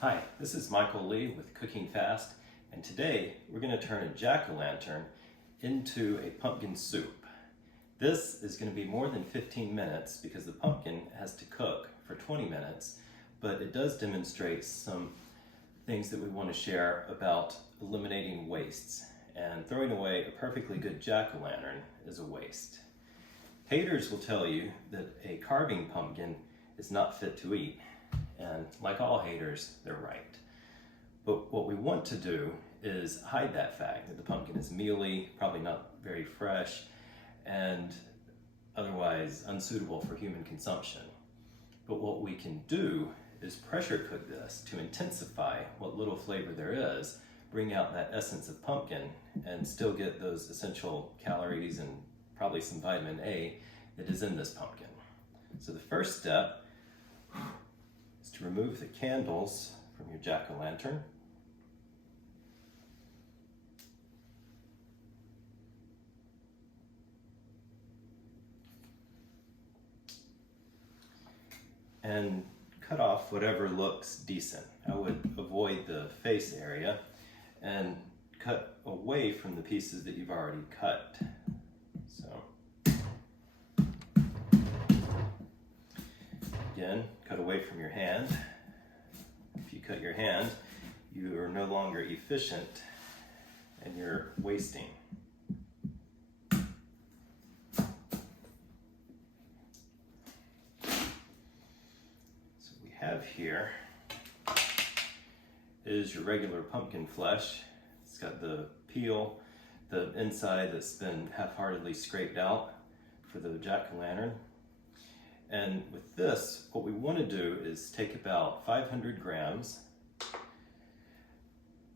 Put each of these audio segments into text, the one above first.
Hi, this is Michael Lee with Cooking Fast, and today we're going to turn a jack-o'-lantern into a pumpkin soup. This is going to be more than 15 minutes because the pumpkin has to cook for 20 minutes, but it does demonstrate some things that we want to share about eliminating wastes, and throwing away a perfectly good jack-o'-lantern is a waste. Haters will tell you that a carving pumpkin is not fit to eat. And like all haters, they're right. But what we want to do is hide that fact that the pumpkin is mealy, probably not very fresh, and otherwise unsuitable for human consumption. But what we can do is pressure cook this to intensify what little flavor there is, bring out that essence of pumpkin, and still get those essential calories and probably some vitamin A that is in this pumpkin. So the first step is to remove the candles from your jack-o'-lantern. And cut off whatever looks decent. I would avoid the face area and cut away from the pieces that you've already cut. So, again, cut away from your hand. If you cut your hand, you are no longer efficient and you're wasting. So we have here is your regular pumpkin flesh. It's got the peel, the inside that's been half-heartedly scraped out for the jack-o'-lantern. And with this, what we want to do is take about 500 grams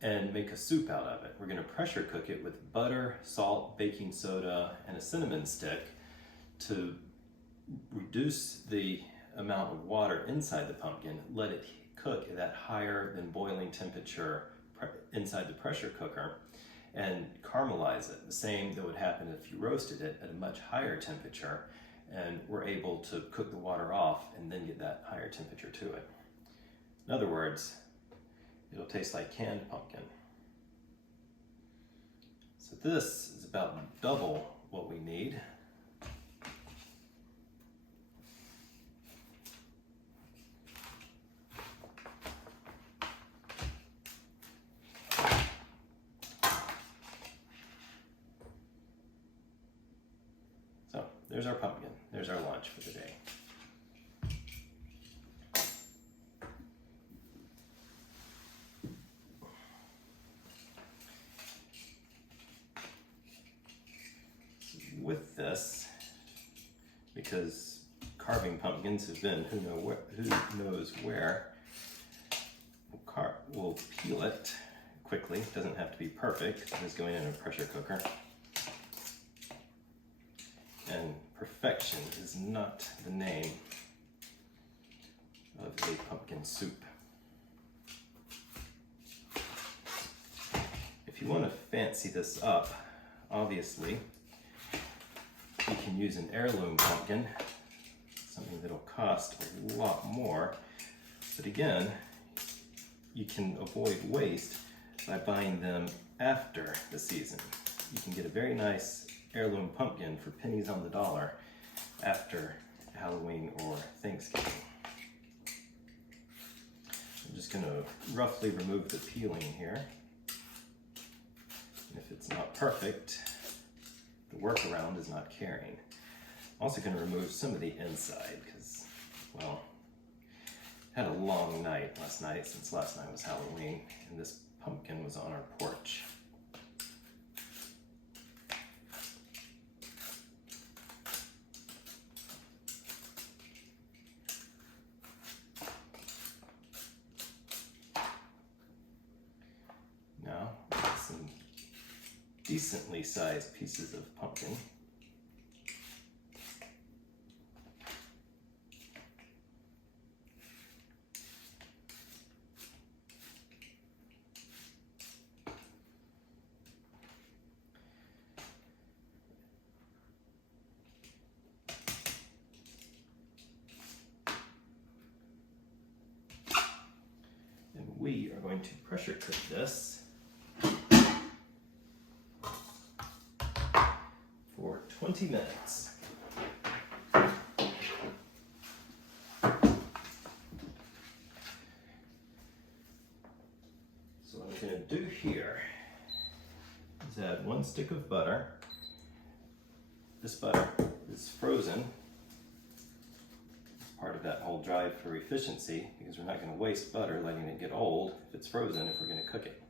and make a soup out of it. We're going to pressure cook it with butter, salt, baking soda, and a cinnamon stick to reduce the amount of water inside the pumpkin, let it cook at that higher than boiling temperature inside the pressure cooker, and caramelize it, the same that would happen if you roasted it at a much higher temperature, and we're able to cook the water off and then get that higher temperature to it. In other words, it'll taste like canned pumpkin. So this is about double what we need. So there's our pumpkin. There's our lunch for the day. With this, because carving pumpkins have been who knows where, we'll peel it quickly. It doesn't have to be perfect. It's going in a pressure cooker. And perfection is not the name of a pumpkin soup. If you want to fancy this up, obviously, you can use an heirloom pumpkin, something that'll cost a lot more, but again, you can avoid waste by buying them after the season. You can get a very nice heirloom pumpkin for pennies on the dollar after Halloween or Thanksgiving. I'm just going to roughly remove the peeling here. And if it's not perfect, the workaround is not caring. I'm also going to remove some of the inside because, well, I had a long night last night since last night was Halloween, and this pumpkin was on our porch. Now, some decently sized pieces of pumpkin. we are going to pressure cook this for 20 minutes. So what I'm going to do here is add 1 stick of butter. This butter is frozen. It's part of that whole drive for efficiency because we're not going to waste butter letting it get old if it's frozen if we're going to cook it.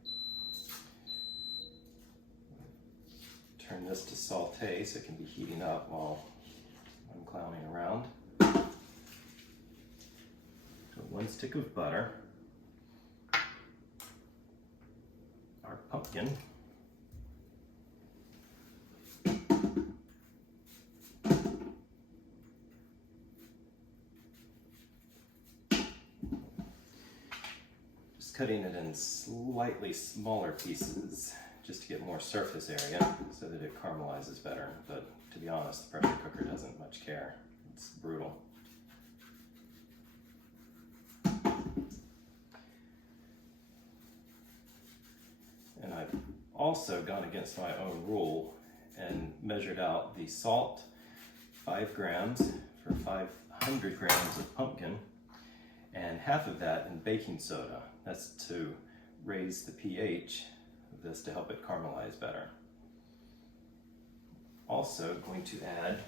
Turn this to saute so it can be heating up while I'm clowning around. So 1 stick of butter, our pumpkin, just cutting it in slightly smaller pieces just to get more surface area so that it caramelizes better. But to be honest, the pressure cooker doesn't much care. It's brutal. And I've also gone against my own rule and measured out the salt, 5 grams for 500 grams of pumpkin, and half of that in baking soda. That's to raise the pH of this to help it caramelize better. Also going to add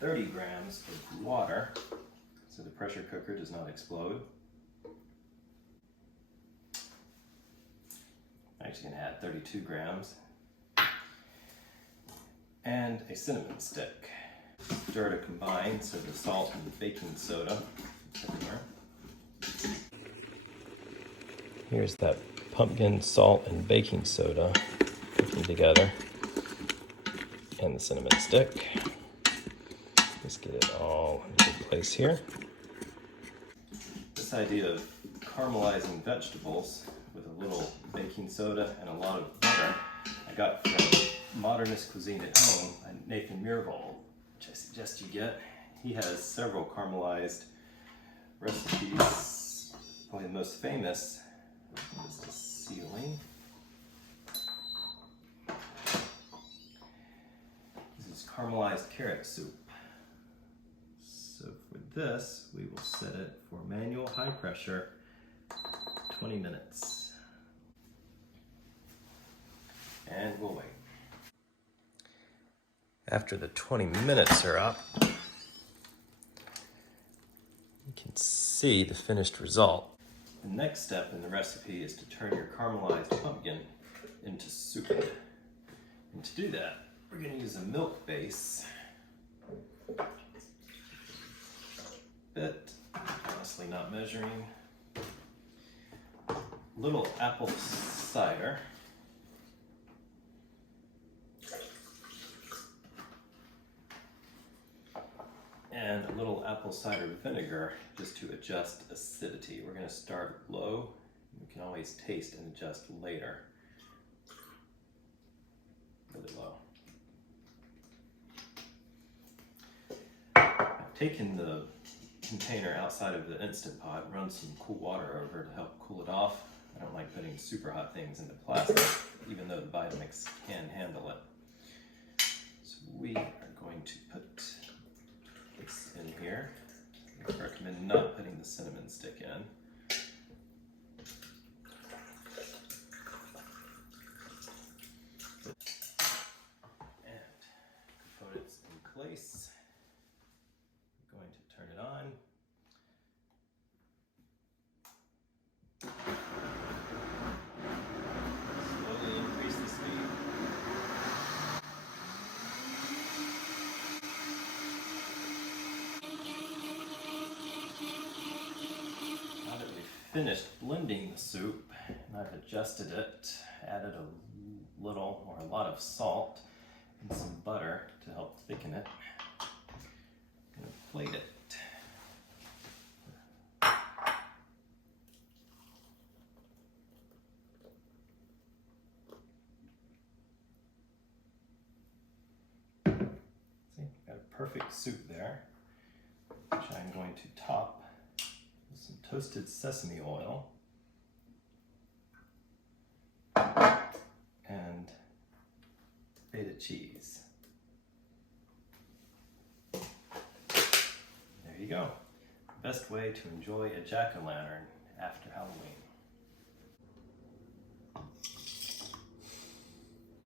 30 grams of water so the pressure cooker does not explode. I'm actually going to add 32 grams. And a cinnamon stick. Stir to combine so the salt and the baking soda is everywhere. Here's that pumpkin, salt, and baking soda cooking together. And the cinnamon stick. Just get it all in a good place here. This idea of caramelizing vegetables with a little baking soda and a lot of butter I got from Modernist Cuisine at Home by Nathan Myhrvold, which I suggest you get. He has several caramelized recipes. Probably the most famous is the ceiling. This is caramelized carrot soup. So for this, we will set it for manual high pressure, 20 minutes. And we'll wait. After the 20 minutes are up, you can see the finished result. The next step in the recipe is to turn your caramelized pumpkin into soup. And to do that, we're going to use a milk base. Bit, honestly not measuring. Little apple cider. And a little apple cider vinegar just to adjust acidity. We're going to start low. We can always taste and adjust later. Really low. I've taken the container outside of the Instant Pot, run some cool water over to help cool it off. I don't like putting super hot things into plastic, even though the Vitamix can handle it. So we are going to put this in here. I recommend not putting the cinnamon stick in. And components in place. I'm going to turn it on. Slowly increase the speed. Now that we've finished blending the soup, and I've adjusted it, added a little or a lot of salt and some butter to help thicken it. I'm going to plate it. See, got a perfect soup there, which I'm going to top toasted sesame oil and feta cheese. There you go. Best way to enjoy a jack-o'-lantern after Halloween.